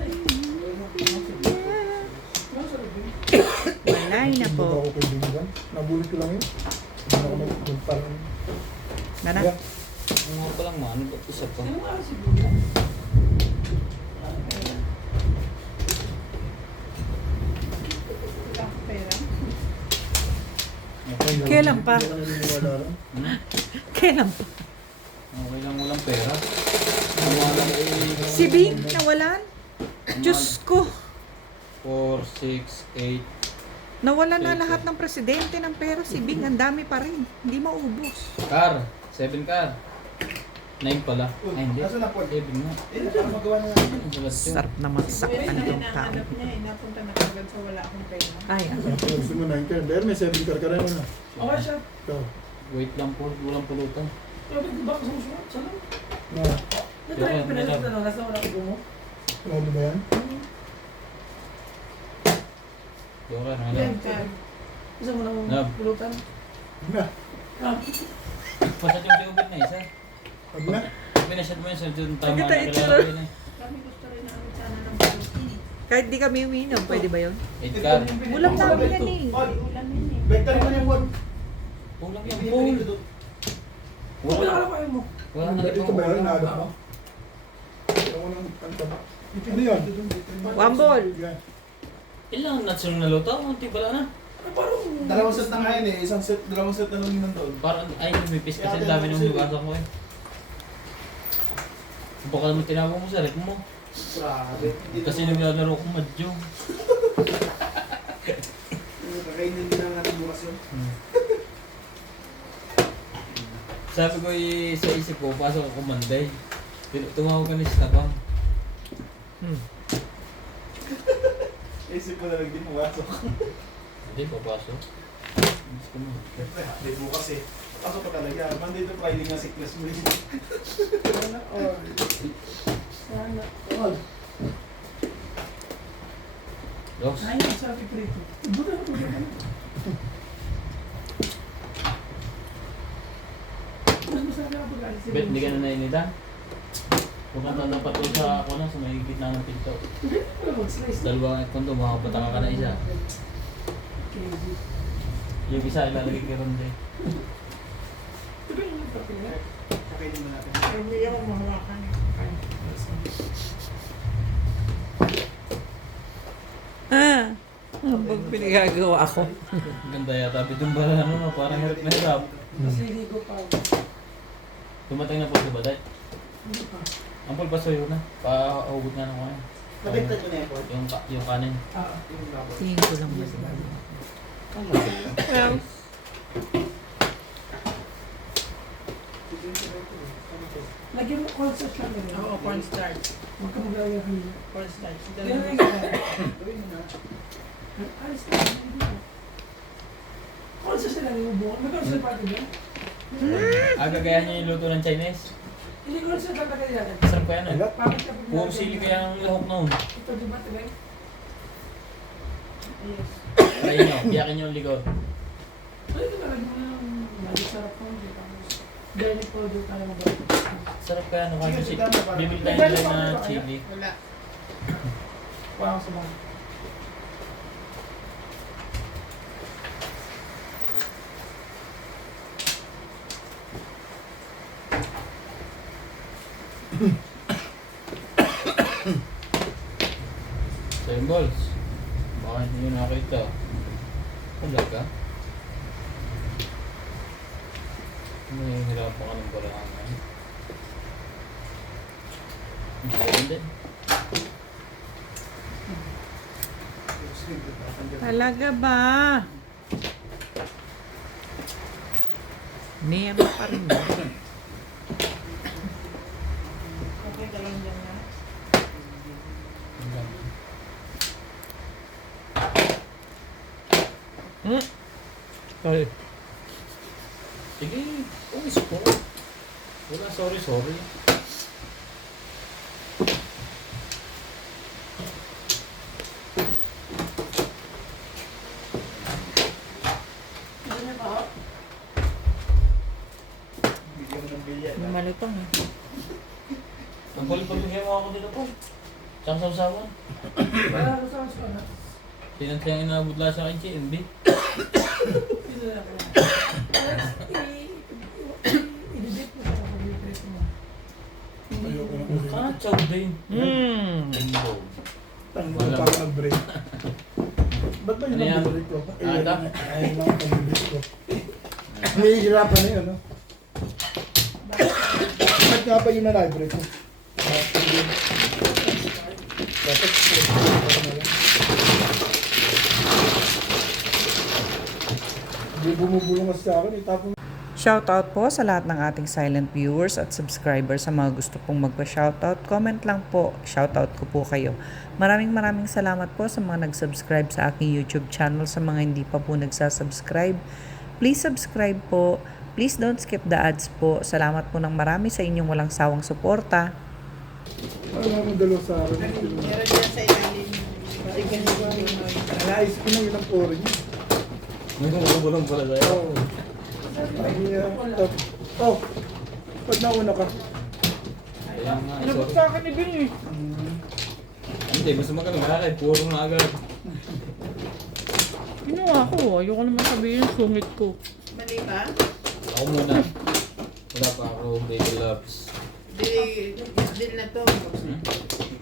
Walay na Hindi po. ako kaibigan. Nabulit ko lang yun. Hindi ako magparang. Nana. Yeah. Ano nga palang ano ba? Isa pa. Pera. Kailan pa? Hindi ka naniniwala rin. Hmm? Kailan pa? Okay lang walang pera. Nawalan eh. Si Bing nawalan? Diyos ko. 4, 6, 8. Nawala na lahat ng presidente ng pera. Si Bing, ang dami pa rin. Hindi maubos. Car. 7 car. 9 pala. Ay hindi. Nasaan na po? 7 nga. Para magawa na natin. Ang sulat yun. Sarap naman saktan Pwede itong na tao. nahanap niya, napunta na kagad sa wala akong pera. Ay, ano? Kaya gusto mo 9 car. Dahil may 7 car ka rin. Ano? Okay siya. Ikaw. Wait lang po. Walang pulutan. Sabi ko ba sa susunod? Sana? Na. Natry ko pinasok na lang. Nasa wala ko mo. Ano ba yan? Doon ka. Ano? Yan ka. Isa mo nang Nab. pulutan. Na. Ah, Pasat yung tubig na isa. Wag na. Pag pinashot mo yun, sa dyan tama Nakita na ito. kilala ko yun eh. Kami gusto rin namin sana ng protein. Kahit di kami umiinom, pwede ba yun? 8 car. Ulam namin yan eh. Ulam yun eh. Benta naman yung wag. Kulang yan, Paul. Wala ka na kayo mo. Wala na Ito ba yun? Nahanap mo? Ito mo ng kanta. Ano yun? Wambol. Yan. Ilang nuts yung naluto? Unti pala na. Dalawang set na nga yun eh. Dalawang set na lang yun nandun. Parang, ay, lumipis kasi ang dami ng hugasan ko eh. Baka naman tinawag mo sa rep mo. Grabe. Kasi naglalaro ko madyo. Kakainin din lang natin bukas yun. Sabi ko sa isip ko, pasok ako Monday. Tumawag ka ni Stabang. Isip ko na lang din pumasok. Hindi, papasok. Miss ko na. Siyempre, hindi bukas eh. Pasok pa talaga. Monday to Friday nga sickness mo yun. Sana all. Sana all. Dos. Ay, ang sabi ko rito. Buka na. Mas masarap na pag-alis. Bet, hindi ka na nainitan? Huwag kang tatapat ko sa ako na, sa may gitna ng pinto. Dalawang kondo, makapataka ka na isa. Yung isa, ilalagay ka ron din. Kakainin mo natin. Hindi ako mahawakan. Ang bang pinagagawa ko. Ganda yata, bitong bala ano, parang hirap na hirap. Kasi ligo pa ako. Tumating na po si Baday. Ampol pa sa'yo na, pahugot nga ng kanin. Nabigtan ko na yan, Paul. Yung kanin. Yung dapat. Tingin ko lang ba. Well, Lagyan mo cornstarch lang ganun. Oo, cornstarch. Huwag ka maglalagay ng halo. Cornstarch. Ganun lang Gawin mo na. Alis na. Cornstarch lang yung buo. May cornstarch pa ito ba? Gagayahan niya yung luto ng Chinese. Hindi cornstarch lang talaga yan. Sarap kaya nun. Bakit ka pag Puro sili kaya ang lahok noon. Ito di ba ito Yes. Kaya nyo, biyakin nyo yung likod. Pwede ka lagyan mo ng magic sarap po. Garlic powder tayo mo ba? Sarap kaya no, kasi bibili tayo May nila galing na pa chili. Wala. Parang sa mga. Same balls. Baka hindi nyo nakita. Talaga? Nahihirapan ka ng balangan. Same din. talaga ba? Niyama pa rin ba? Okay ka lang dyan na. Sorry. Sige, umis po. Wala, sorry. Bigyan mo ng bilyan. May malutong eh. Ang pagbigyan mo ako dito po. Tsaka sausawan. Wala ko sa mas pa na. Tinantayang inabot lang sa akin, CMB. Dito na ako. I-edit mo sa pag-i-press mo. Ayoko na ulit. Katsaw din. Bingo. Tangin ko pa nag-break. Ba't ba yun Ano yan? ang break ko? Ata? Ayun lang ang pag-break ko. Nahihirapan na yun, no? Ba't nga pa yun na live-break ko? Dapat hindi bumubulong kasi sa akin, itapon. Shoutout po sa lahat ng ating silent viewers at subscribers. Sa mga gusto pong magpa-shoutout, comment lang po. Shoutout ko po kayo. Maraming salamat po sa mga nag-subscribe sa aking YouTube channel. Sa mga hindi pa po nagsasubscribe, please subscribe po. Please don't skip the ads po. Salamat po ng marami sa inyong walang sawang suporta. Ano naman dalawa sa akin? Meron dyan sa ilalim. Balikan niyo ba yung noise? Naayos ko na yun ang pore niya. Nagkukubulong pala tayo. Oh. Ay, oh, ba't nauna ka? Kaya nga, Inabot sorry. sa akin ni Ben eh. Hindi, mas maganda malaki. Puro na agad. Ginawa ko. Ayoko naman sabihin yung sungit ko. Mali ba? Ako muna. Wala pa ako, baby loves. Deal na to.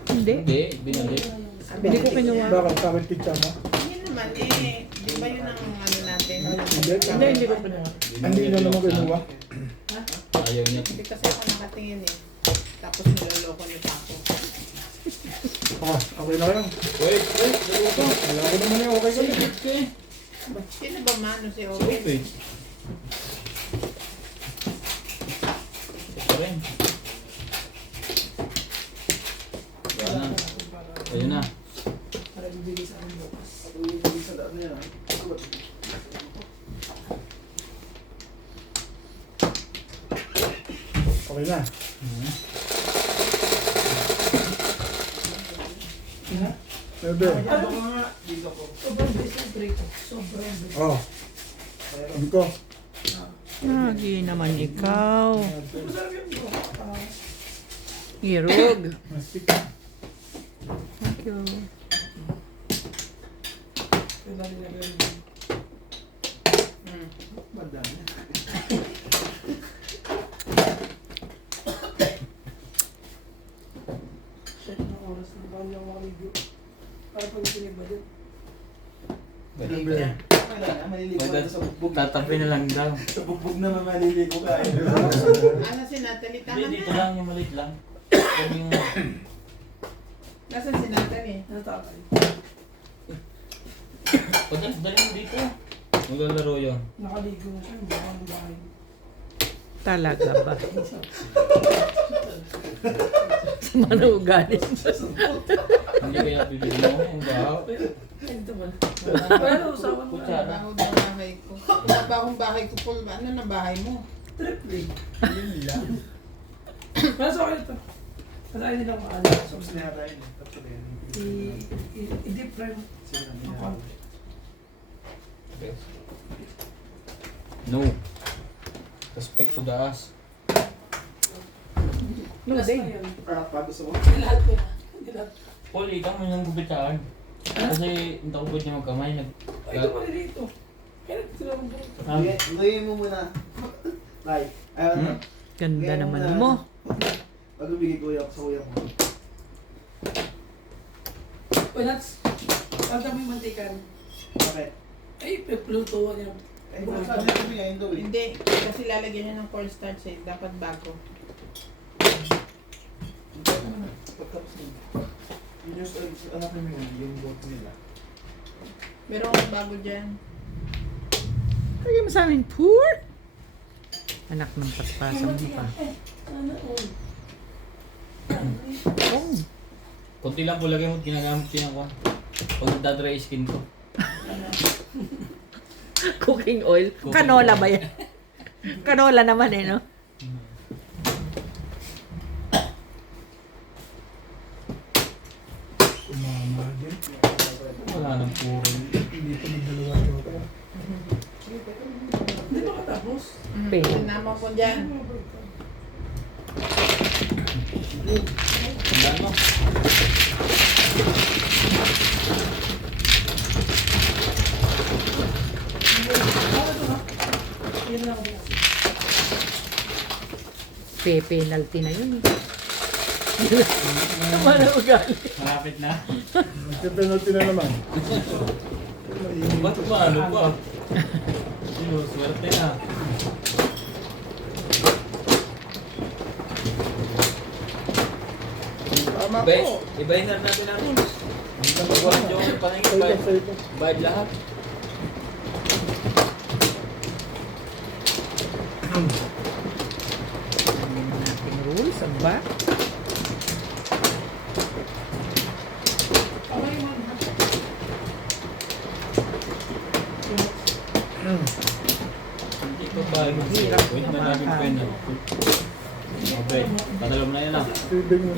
Hindi. Hindi, binalik. Hindi ko kinuha. Bakit? Bakit picture mo? Hindi naman eh. Di ba yun ang ano natin? Hindi, hindi ko kinuha. Hindi na naman kinuha. Ayaw niya. Hindi kasi ako nakatingin eh. Tapos niloloko niyo pa ako. Okay na kayo. Wait, naluto. Wala ko naman yung okay ko. Sikip ka eh. Sino ba mano si Si Owen? Ope. Ito rin. Yan na. Ayun na. Para bibigay sa akin bukas. Okay na. Bebe. Sobrang bilis ng break ko. Sobrang bilis. Oh. Ano ko? Lagi naman ikaw. Masarap yung bukas. Irog. Mastik. Thank you. Kaya nilagay mo. Shit na oras na ba niya makaligo? Para pag siniba din. Bebe. Tatapi na lang daw. Sa bugbog na mamaliligo ka. Ano si Natalie? Tama Hindi, dito na. lang yung maliit lang. Huwag yung... Nasaan si Natalie? Natakay. Dali mo dito. Maglalaro yun. Nakaligo na siya. Baka ng bahay. Talaga ba? Sama na ugali. Hindi kaya bibigyan mo yung bahaw. Ay, dito ba? Pero usapan mo. Kutsara. Bago daw bahay ko. Bagong bahay ko, Paul. Ano na bahay mo? Trip day. Yun lang. Pero sa akin ito. Kasi ayaw nilang maalis. Tapos niyata yun. Tapos yun. I-deep frame. No. Respect to the ass. No, Last day. na yun. Bago sa Lahat ko yan. Lahat. Paul, ikaw mo yung gubitaan. Kasi hindi ako pwede magkamay. Ay, ito mali dito. Kaya nagtulong mo. Ngayon mo muna. Like, Hmm? Ganda naman mo. Pag-ubigay ko sa kuya ko. Well, that's... Pagka mo yung mantikan. Bakit? Ay, peplutuan yan. Eh, kung saan ito bigay daw eh. Hindi. Kasi lalagyan niya ng cornstarch eh. Dapat bago. Pagkapos nila. Yun yung anak namin yung goat nila. Meron akong bago dyan. Lagi mo sa amin, poor. Anak ng paspasan mo pa. Ano? Oh. Kunti lang po lagay mo, ginagamit ko yan ko. Pag nagdadry skin ko. Cooking oil. Canola ba yan? Canola naman eh, no? Umama din. Wala nang puro. Hindi pa magdalawa ko. Hindi ba katapos? Pay. Sinama ko dyan. Tandaan mo. Yan lang ako. Penalty na yun. Tama na ugali. Malapit na. Nagka-penalty na naman. Ba't ba? Ano pa? Sino? Swerte na. Tama Ibay, ko. ibayin na natin ang rules. Ang walang yung paningin, Sa'yo, bayad. sa'yo. Bayad lahat. Ating rules, ang ba? Okay, man. Hindi pa ba? Wait na namin pen. Okay, padala mo na yan ah. Tibig mo.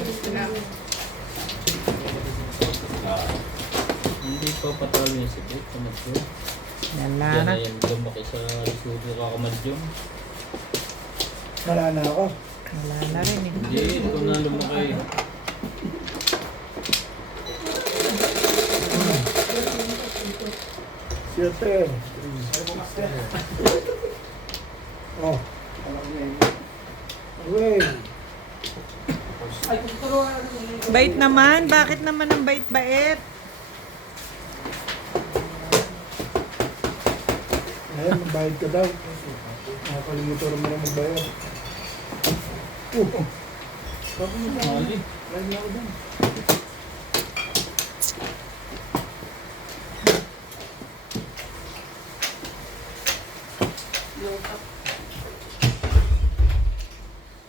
Hindi pa patalo yung sikit. Kamadyo. Yan Lala na. na yung lumaki sa studio kakamadyong. Wala na ako. Wala na rin eh. Hindi, ito na lumaki. Siete. Oh. Away. Ay, kung turuan ako. Bait naman. Bakit naman ang bait-bait? Ayun, magbayad ka daw. Nakakalimutan mo na magbayad. Tapos mo sa Mali. Lagi ako dun.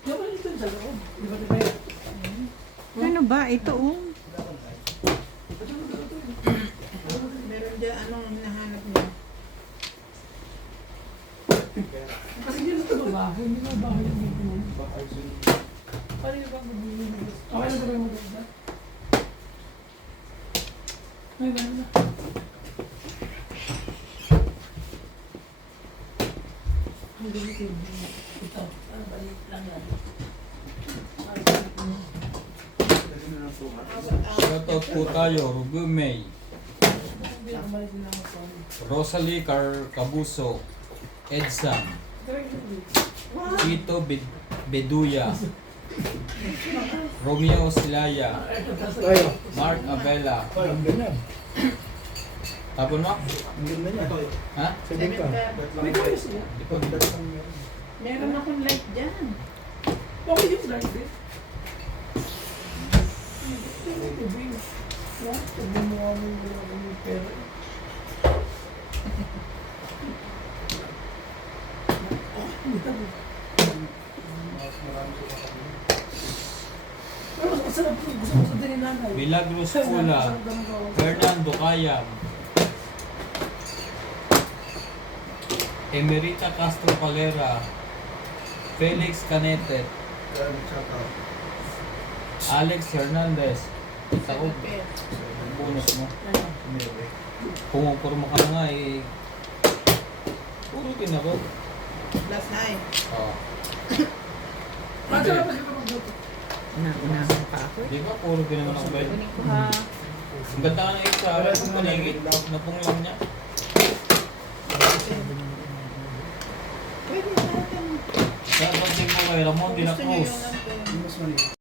Di ba dito sa loob? Di ba dito? Ano ba? Ito oh. Meron dyan, anong hinahanap niya? Kasi hindi na ito babaho. Hindi na babaho yung dito mo. Paano yung bang magbibigay? Okay na ba yung maganda? Ay, meron na. Ang galit yung ito. Ano ba lang yan? Shoutout po tayo, Ruby May, Pinakabalik din ako sa Rosalie Cabuso, Edsan, Chito Beduya, Romeo Silaya, Tayo. Mark Abela. Ang ganyan. Tapon mo? Ang ganda niya. Ha? Sabi ka. May kaya siya. Meron akong light dyan. Okay yung like this. Sabi mo kami yung pera. Pero masarap po. Gusto ko sa din nanay. Milagros Pula, Fernando Cayam, Emerita Castro Calera, Felix Canetet, Alex Hernandez. Sa bonus mo. Pumupurma ka na nga eh. Puro din ako. Last night. Oh. Masarap pag ito magluto. Naunahan pa ako eh. Di ba puro din naman ako ba? Kunin ko ha. Ang ganda ka ng isa. Ang paningit. Napunglang niya. Pwede natin. Kaya pag mo kay Ramon de la Gusto niyo Cruz. yung ano?